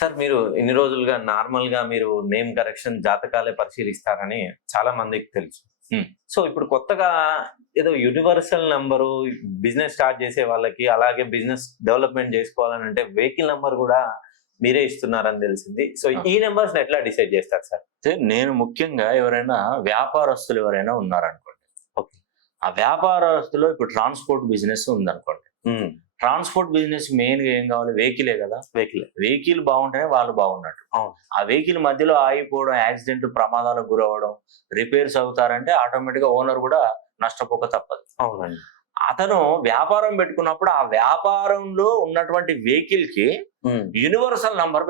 Sir మీరు ఇన్ని రోజులుగా నార్మల్‌గా మీరు నేమ్ కరెక్షన్ జాతకాలే పరిశీలిస్తారని చాలా మందికి తెలుసు. హ్మ్. సో, ఇప్పుడు కొత్తగా ఏదో యూనివర్సల్ నంబరు బిజినెస్ స్టార్ట్ చేసే వాళ్ళకి, అలాగే బిజినెస్ డెవలప్‌మెంట్ చేసుకోవాలనంటే వెహికల్ నంబర్ గూడా మీరే ఇస్తున్నారని తెలిసింది. సో, ఆ! ఈ నంబర్స్‌ని ఎట్లా డిసైడ్ చేస్తారు సార్? అయితే నేను ముఖ్యంగా ఎవరైనా వ్యాపారస్తులు ఎవరైనా ఉన్నారనుకోండి. ఓకే. ఆ వ్యాపారస్తులో ఇప్పుడు ట్రాన్స్‌పోర్ట్ బిజినెస్ ఉందనుకోండి. హ్మ్. ట్రాన్స్‌పోర్ట్ బిజినెస్ మెయిన్‌గా ఏం కావాలి? వెహికలే కదా! వెహికలే. వెహికల్ బాగుంటేనే వాళ్ళు బాగున్నట్టు. అవును. ఆ వెహికల్ మధ్యలో ఆగిపోవడం, యాక్సిడెంట్ ప్రమాదాలకు గురవ్వడం, రిపేర్స్ అవుతారంటే ఆటోమేటిక్‌గా ఓనర్ కూడా నష్టపోక తప్పదు. అవునండి. అతను వ్యాపారం పెట్టుకున్నప్పుడు ఆ వ్యాపారంలో ఉన్నటువంటి వెహికల్‌కి హ్మ్. యూనివర్సల్ నంబర్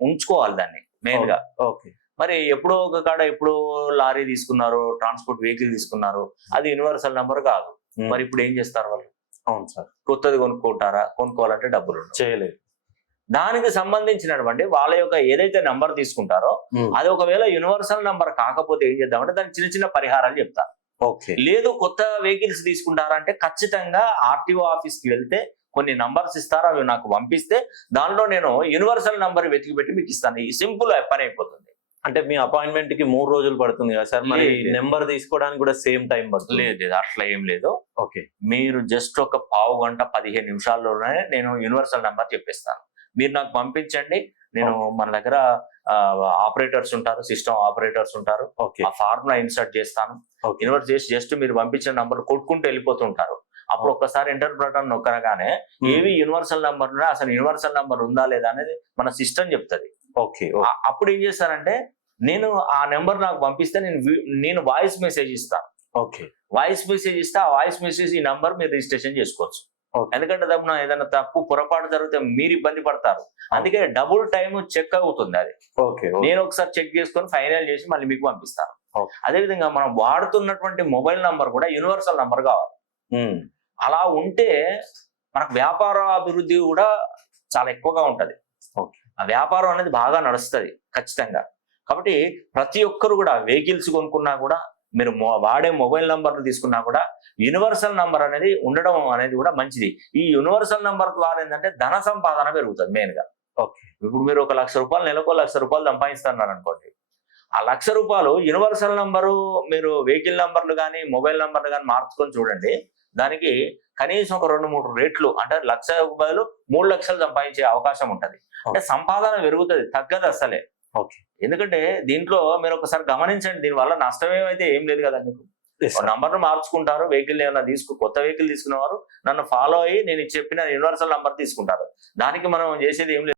ఉంచుకోవాలి దాన్ని మెయిన్‌గా. ఓకే. మరి ఎప్పుడో ఒక కాడ ఎప్పుడో లారీ తీసుకున్నారు, ట్రాన్స్‌పోర్ట్ వెహికల్ తీసుకున్నారు. అది యూనివర్సల్ నంబర్ కాదు. హ్మ్. మరి ఇప్పుడు ఏం చేస్తారు వాళ్ళు? అవును సార్. కొత్తది కొనుక్కుంటారా? కొనుక్కోవాలంటే డబ్బులుండవు. చేయలేదు. దానికి సంబంధించినటువంటి వాళ్ళ యొక్క ఏదైతే నంబర్ తీసుకుంటారో, హ్మ్. అది ఒకవేళ యూనివర్సల్ నంబర్ కాకపోతే ఏం చేద్దామంటే దానికి చిన్న చిన్న పరిహారాలు చెప్తా. ఓకే. లేదు కొత్త వెహికల్స్ తీసుకుంటారంటే ఖచ్చితంగా ఆర్‌టీఓ ఆఫీస్‌కి వెళ్తే కొన్ని నంబర్స్ ఇస్తారు. అవి నాకు పంపిస్తే దానిలో నేను యూనివర్సల్ నంబర్ వెతికి పెట్టి మీకు ఇస్తాను. ఈ సింపుల్ పని అయిపోతుంది. అంటే మీ అపాయింట్‌మెంట్‌కి 3 రోజులు పడుతుంది కదా సార్? మరి లేదు. నంబర్ తీసుకోవడానికి కూడా సేమ్ టైమ్ పడుతుంది. లేదు. అట్లా ఏం లేదు. ఓకే. మీరు జస్ట్ ఒక పావు గంట, 15 నిమిషాల్లోనే నేను యూనివర్సల్ నంబర్ చెప్పిస్తాను. మీరు నాకు పంపించండి. నేను మన దగ్గర ఆపరేటర్స్ ఉంటారు. సిస్టమ్ ఆపరేటర్స్ ఉంటారు. ఓకే. ఆ ఫార్ములా ఇన్సర్ట్ చేస్తాను. ఓకే. ఇన్వర్ట్ చేసి జస్ట్ మీరు పంపించిన నంబర్ కొట్టుకుంటూ వెళ్ళిపోతుంటారు. అప్పుడు ఒక్కసారి ఎంటర్ బటన్ నొక్కగానే ఏవి యూనివర్సల్ నంబర్ ఉన్నా అసలు యూనివర్సల్ నంబర్ ఉందా లేదా అనేది మన సిస్టమ్ చెప్తది. ఓకే. అప్పుడు ఏం చేస్తారంటే నేను ఆ నెంబర్ నాకు పంపిస్తే నేను వాయిస్ మెసేజ్ ఇస్తాను. ఓకే. వాయిస్ మెసేజ్ ఇస్తే ఆ వాయిస్ మెసేజ్ ఈ నంబర్ మీరు రిజిస్ట్రేషన్ చేసుకోవచ్చు. ఓకే. ఎందుకంటే ఏదైనా తప్పు పొరపాటు జరిగితే మీరు ఇబ్బంది పడతారు. అందుకే డబుల్ టైమ్ చెక్ అవుతుంది అది. ఓకే. నేను ఒకసారి చెక్ చేసుకొని ఫైనల్ చేసి మళ్ళీ మీకు పంపిస్తాను. ఓకే. అదేవిధంగా మనం వాడుతున్నటువంటి మొబైల్ నంబర్ కూడా యూనివర్సల్ నంబర్ కావాలి. హ్మ్. అలా ఉంటే మనకు వ్యాపార అభివృద్ధి కూడా చాలా ఎక్కువగా ఉంటది. ఓకే. ఆ వ్యాపారం అనేది బాగా నడుస్తది ఖచ్చితంగా. కాబట్టి ప్రతి ఒక్కరు కూడా వెహికల్స్ కొనుక్కున్నా కూడా మీరు వాడే మొబైల్ నంబర్లు తీసుకున్నా కూడా యూనివర్సల్ నంబర్ అనేది ఉండడం అనేది కూడా మంచిది. ఈ యూనివర్సల్ నంబర్ ద్వారా ఏంటంటే ధన సంపాదన పెరుగుతుంది మెయిన్ గా. ఓకే. ఇప్పుడు మీరు ఒక ₹1,00,000 నెలకు ₹1,00,000 సంపాదిస్తున్నారు అనుకోండి. ఆ ₹1,00,000 యూనివర్సల్ నంబరు మీరు వెహికల్ నంబర్లు కానీ మొబైల్ నంబర్లు కానీ మార్చుకొని చూడండి. దానికి కనీసం ఒక 2, 3 రేట్లు అంటే 1,00,000 బదులు 3,00,000 సంపాదించే అవకాశం ఉంటది. అంటే సంపాదన పెరుగుతుంది, తగ్గదు అసలే. ఓకే. ఎందుకంటే దీంట్లో మీరు ఒకసారి గమనించండి, దీనివల్ల నష్టం ఏమైతే ఏం లేదు కదా మీకు. Yes sir. నంబర్‌ను మార్చుకుంటారు. వెహికల్ ఏమైనా కొత్త వెహికల్ తీసుకునేవారు నన్ను ఫాలో అయ్యి నేను చెప్పిన యూనివర్సల్ నంబర్ తీసుకుంటారు. దానికి మనం చేసేది ఏం లేదు.